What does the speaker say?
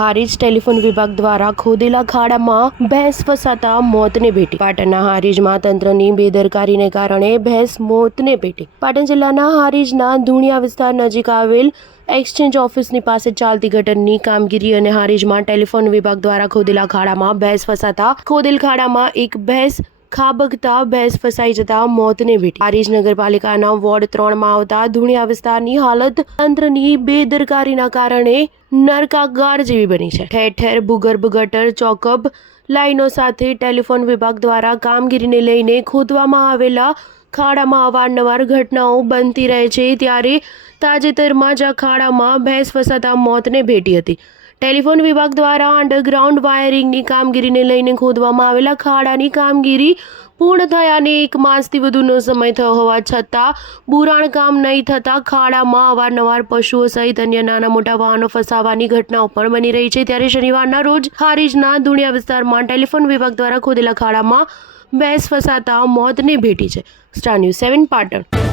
Harij telephone વિભાગ દ્વારા ખોદેલા ખાડામાં ભેંસ ફસાતા મોતને ભેટી. પાટણના હારીજમાં તંત્રની બેદરકારીને કારણે ભેંસ મોતને ભેટી. પાટણ જિલ્લાના હારીજના ધુણિયા વિસ્તાર નજીક આવેલ એક્સચેન્જ ઓફિસની પાસે ચાલતી ગટરની કામગીરી અને હારીજમાં ટેલિફોન વિભાગ દ્વારા ખોદેલા ખાડામાં ભેંસ ફસાતા ખોદેલ ખાડામાં એક ભેંસ ખાબકતા ભેંસ ફસાઈ જતા મોતને ભેટી. હારીજ નગરપાલિકાના વોર્ડ 3માં આવતા ધુણિયા વિસ્તારની હાલત તંત્રની બેદરકારીના કારણે નરકાગાર જેવી બની છે. ઠેર ઠેર ભૂગર્ભ ગટર ચોકઅપ લાઈનો સાથે ટેલિફોન વિભાગ દ્વારા કામગીરીને લઈને ખોદવામાં આવેલા ખાડામાં અવારનવાર ઘટનાઓ બનતી રહે છે. ત્યારે તાજેતરમાં જ આ ખાડામાં ભેંસ ફસાતા મોતને ભેટી હતી. ટેલિફોન વિભાગ દ્વારા અંડરગ્રાઉન્ડ વાયરિંગની કામગીરીને લઈને ખોદવામાં આવેલા ખાડાની કામગીરી પૂર્ણ થયાને 1 માસથી વધુનો સમય થયો હોવા છતાં બુરાણ કામ નહીં થતાં ખાડામાં અવારનવાર પશુઓ સહિત અન્ય નાના મોટા વાહનો ફસાવાની ઘટનાઓ પણ બની રહી છે. ત્યારે શનિવારના રોજ હારીજના ધુણિયા વિસ્તારમાં ટેલિફોન વિભાગ દ્વારા ખોદેલા ખાડામાં ભેંસ ફસાતા મોતને ભેટી છે. Star news 7 Patan.